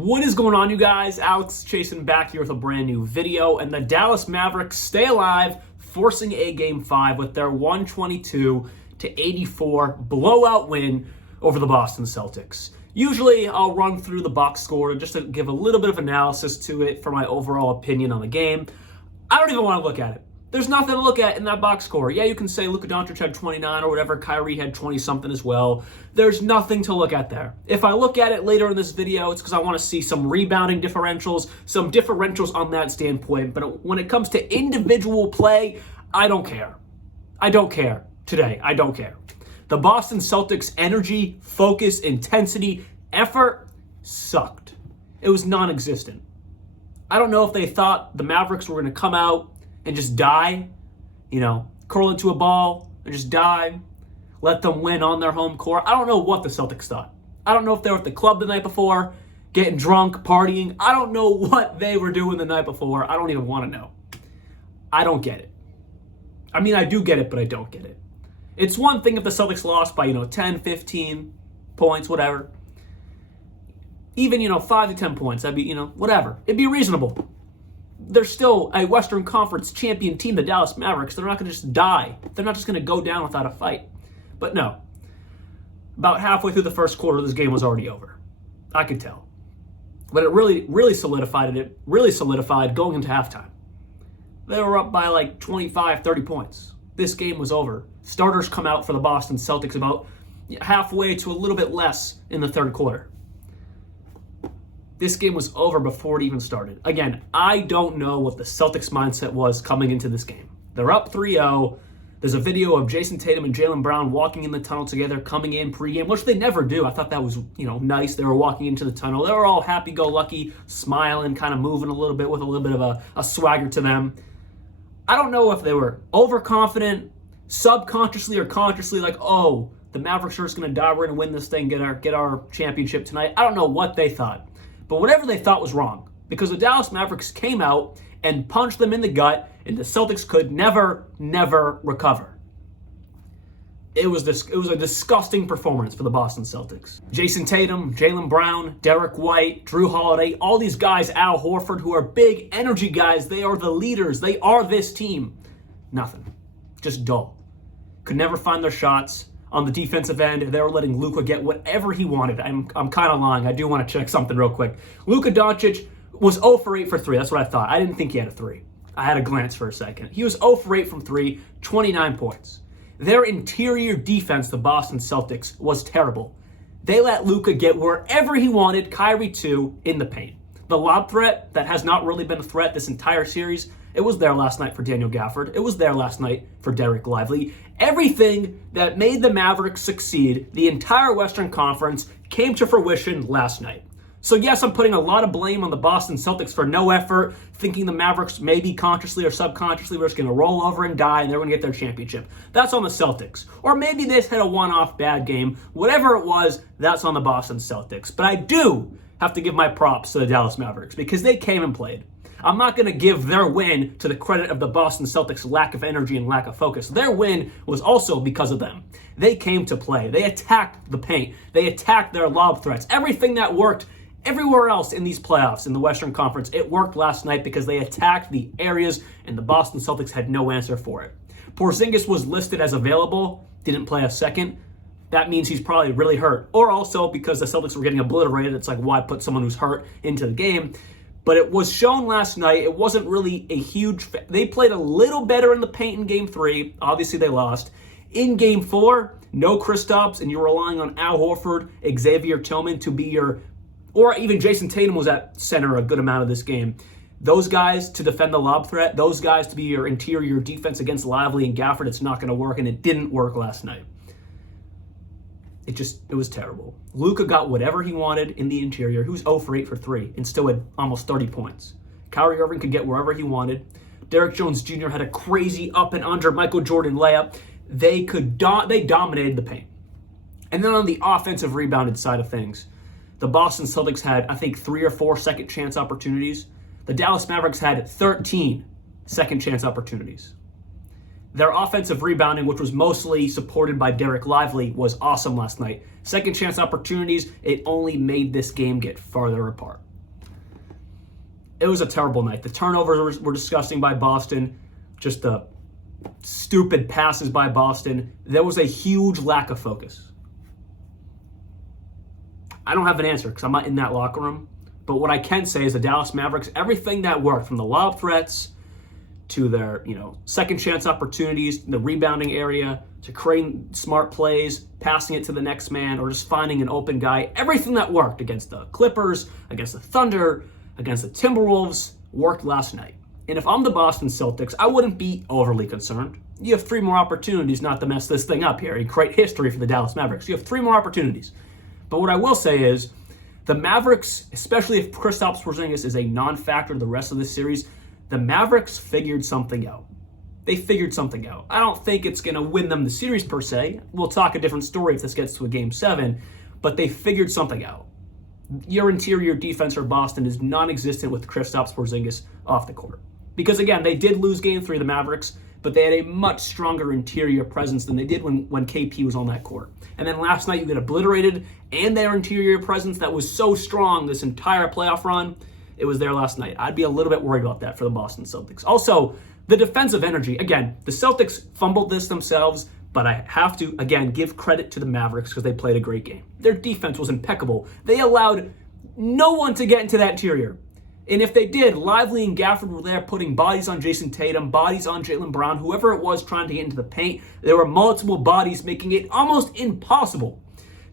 What is going on, you guys? Alex Chasen back here with a brand new video, and the Dallas Mavericks stay alive, forcing a Game 5 with their 122-84 blowout win over the Boston Celtics. Usually, I'll run through the box score just to give a little bit of analysis to it for my overall opinion on the game. I don't even want to look at it. There's nothing to look at in that box score. Yeah, you can say Luka Doncic had 29 or whatever, Kyrie had 20-something as well. There's nothing to look at there. If I look at it later in this video, it's because I want to see some rebounding differentials, some differentials on that standpoint. But when it comes to individual play, I don't care. I don't care today. I don't care. The Boston Celtics' energy, focus, intensity, effort sucked. It was non-existent. I don't know if they thought the Mavericks were going to come out and just die, curl into a ball and just die, let them win on their home court. I don't know what the Celtics thought. I don't know if they were at the club the night before, getting drunk, partying. I don't know what they were doing the night before. I don't even want to know. I don't get it. I mean, I do get it, but I don't get it. It's one thing if the Celtics lost by, 10, 15 points, whatever. Even, 5 to 10 points. That'd be, whatever. It'd be reasonable. They're still a Western Conference champion team, the Dallas Mavericks. They're not going to just die. They're not just going to go down without a fight. But no. About halfway through the first quarter, this game was already over. I could tell. But it really solidified going into halftime. They were up by like 25, 30 points. This game was over. Starters come out for the Boston Celtics about halfway to a little bit less in the third quarter. This game was over before it even started. Again, I don't know what the Celtics mindset was coming into this game. They're up 3-0. There's a video of Jason Tatum and Jaylen Brown walking in the tunnel together, coming in pregame, which they never do. I thought that was, nice. They were walking into the tunnel. They were all happy-go-lucky, smiling, kind of moving a little bit with a little bit of a swagger to them. I don't know if they were overconfident, subconsciously or consciously, like, oh, the Mavericks are just going to die. We're going to win this thing, get our championship tonight. I don't know what they thought. But whatever they thought was wrong, because the Dallas Mavericks came out and punched them in the gut, and the Celtics could never recover. It was a disgusting performance for the Boston Celtics. Jason Tatum, Jaylen Brown, Derek White, Drew Holiday, all these guys, Al Horford, who are big energy guys. They are the leaders. They are this team. Nothing. Just dull. Could never find their shots. On the defensive end, they were letting Luka get whatever he wanted. I'm kind of lying. I do want to check something real quick. Luka Doncic was 0 for 8 for 3. That's what I thought. I didn't think he had a 3. I had a glance for a second. He was 0 for 8 from 3, 29 points. Their interior defense, the Boston Celtics, was terrible. They let Luka get wherever he wanted, Kyrie too, in the paint. The lob threat that has not really been a threat this entire series, it was there last night for Daniel Gafford. It was there last night for Derek Lively. Everything that made the Mavericks succeed, the entire Western Conference, came to fruition last night. So yes, I'm putting a lot of blame on the Boston Celtics for no effort, thinking the Mavericks maybe consciously or subconsciously were just going to roll over and die and they're going to get their championship. That's on the Celtics. Or maybe they had a one-off bad game. Whatever it was, that's on the Boston Celtics. But I do have to give my props to the Dallas Mavericks because they came and played. I'm not going to give their win to the credit of the Boston Celtics' lack of energy and lack of focus. Their win was also because of them. They came to play. They attacked the paint. They attacked their lob threats. Everything that worked everywhere else in these playoffs in the Western Conference, it worked last night because they attacked the areas and the Boston Celtics had no answer for it. Porzingis was listed as available, didn't play a second. That means he's probably really hurt. Or also because the Celtics were getting obliterated, it's like, why put someone who's hurt into the game? But it was shown last night. It wasn't really a huge... They played a little better in the paint in Game 3. Obviously, they lost. In Game 4, no Kristaps, and you're relying on Al Horford, Xavier Tillman to be your... Or even Jason Tatum was at center a good amount of this game. Those guys to defend the lob threat, those guys to be your interior defense against Lively and Gafford, it's not going to work, and it didn't work last night. It was terrible. Luka got whatever he wanted in the interior. He was 0 for 8 for 3 and still had almost 30 points. Kyrie Irving could get wherever he wanted. Derek Jones Jr. had a crazy up and under Michael Jordan layup. They dominated the paint. And then on the offensive rebounded side of things, the Boston Celtics had, I think, 3 or 4 second chance opportunities. The Dallas Mavericks had 13 second chance opportunities. Their offensive rebounding, which was mostly supported by Derek Lively, was awesome last night. Second chance opportunities, it only made this game get farther apart. It was a terrible night. The turnovers were disgusting by Boston. Just the stupid passes by Boston. There was a huge lack of focus. I don't have an answer because I'm not in that locker room. But what I can say is the Dallas Mavericks, everything that worked, from the lob threats to their, second chance opportunities, the rebounding area, to creating smart plays, passing it to the next man, or just finding an open guy, everything that worked against the Clippers, against the Thunder, against the Timberwolves, worked last night. And if I'm the Boston Celtics, I wouldn't be overly concerned. You have 3 more opportunities not to mess this thing up here and create history for the Dallas Mavericks. You have 3 more opportunities. But what I will say is, the Mavericks, especially if Kristaps Porzingis is a non-factor the rest of this series, the Mavericks figured something out. They figured something out. I don't think it's going to win them the series per se. We'll talk a different story if this gets to a Game 7, but they figured something out. Your interior defense for Boston is non-existent with Kristaps Porzingis off the court. Because again, they did lose Game 3, the Mavericks, but they had a much stronger interior presence than they did when KP was on that court. And then last night you get obliterated, and their interior presence that was so strong this entire playoff run, it was there last night. I'd be a little bit worried about that for the Boston Celtics. Also, the defensive energy. Again, the Celtics fumbled this themselves, but I have to, again, give credit to the Mavericks because they played a great game. Their defense was impeccable. They allowed no one to get into that interior. And if they did, Lively and Gafford were there putting bodies on Jason Tatum, bodies on Jaylen Brown, whoever it was trying to get into the paint. There were multiple bodies making it almost impossible.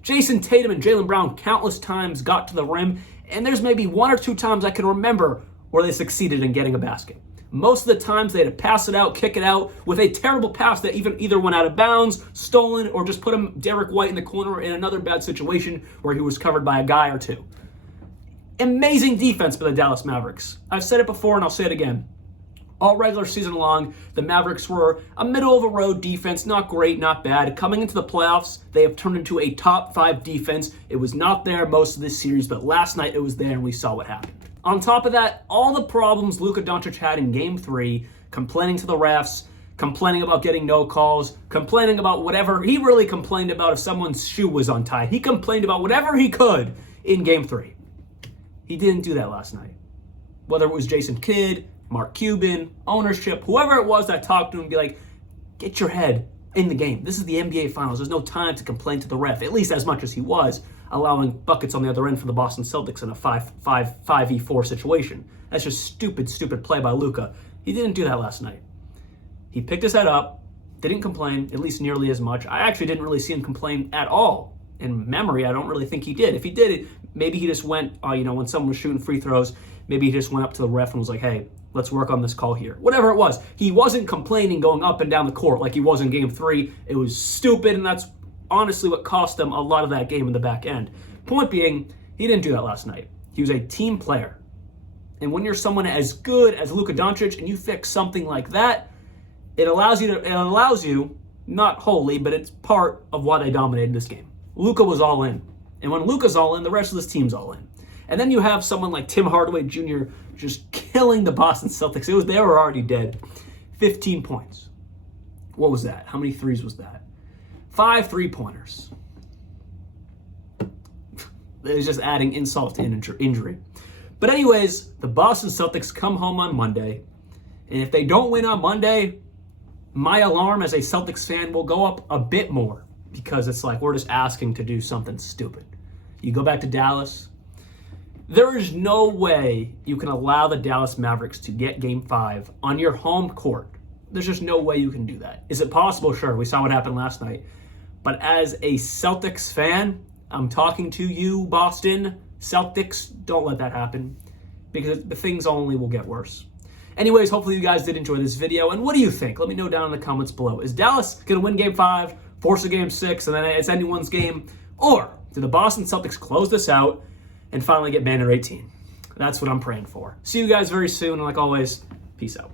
Jason Tatum and Jaylen Brown countless times got to the rim, and there's maybe 1 or 2 times I can remember where they succeeded in getting a basket. Most of the times they had to pass it out, kick it out, with a terrible pass that either went out of bounds, stolen, or just put Derek White in the corner in another bad situation where he was covered by a guy or 2. Amazing defense by the Dallas Mavericks. I've said it before and I'll say it again. All regular season long, the Mavericks were a middle-of-the-road defense, not great, not bad. Coming into the playoffs, they have turned into a top 5 defense. It was not there most of this series, but last night it was there and we saw what happened. On top of that, all the problems Luka Doncic had in Game 3, complaining to the refs, complaining about getting no calls, complaining about whatever. He really complained about if someone's shoe was untied. He complained about whatever he could in Game 3. He didn't do that last night. Whether it was Jason Kidd, Mark Cuban, ownership, whoever it was that talked to him, be like, get your head in the game. This is the NBA Finals. There's no time to complain to the ref, at least as much as he was, allowing buckets on the other end for the Boston Celtics in a 5v4 situation. That's just stupid play by Luka. He didn't do that last night. He picked his head up, didn't complain, at least nearly as much. I actually didn't really see him complain at all. In memory, I don't really think he did. If he did, maybe he just went, when someone was shooting free throws, maybe he just went up to the ref and was like, hey, let's work on this call here. Whatever it was. He wasn't complaining going up and down the court like he was in Game 3. It was stupid, and that's honestly what cost them a lot of that game in the back end. Point being, he didn't do that last night. He was a team player. And when you're someone as good as Luka Doncic and you fix something like that, it allows you, not wholly, but it's part of why they dominated this game. Luka was all in. And when Luka's all in, the rest of this team's all in. And then you have someone like Tim Hardaway Jr. just killing the Boston Celtics. They were already dead. 15 points. What was that? How many threes was that? 5 3-pointers. It was just adding insult to injury. But anyways, the Boston Celtics come home on Monday. And if they don't win on Monday, my alarm as a Celtics fan will go up a bit more. Because it's like we're just asking to do something stupid. You go back to Dallas. There is no way you can allow the Dallas Mavericks to get Game 5 on your home court. There's just no way you can do that. Is it possible? Sure. We saw what happened last night. But as a Celtics fan, I'm talking to you, Boston Celtics. Don't let that happen. Because the things only will get worse. Anyways, hopefully you guys did enjoy this video. And what do you think? Let me know down in the comments below. Is Dallas going to win Game 5? Force a Game 6, and then it's anyone's game? Or do the Boston Celtics close this out and finally get Banner 18? That's what I'm praying for. See you guys very soon, and like always, peace out.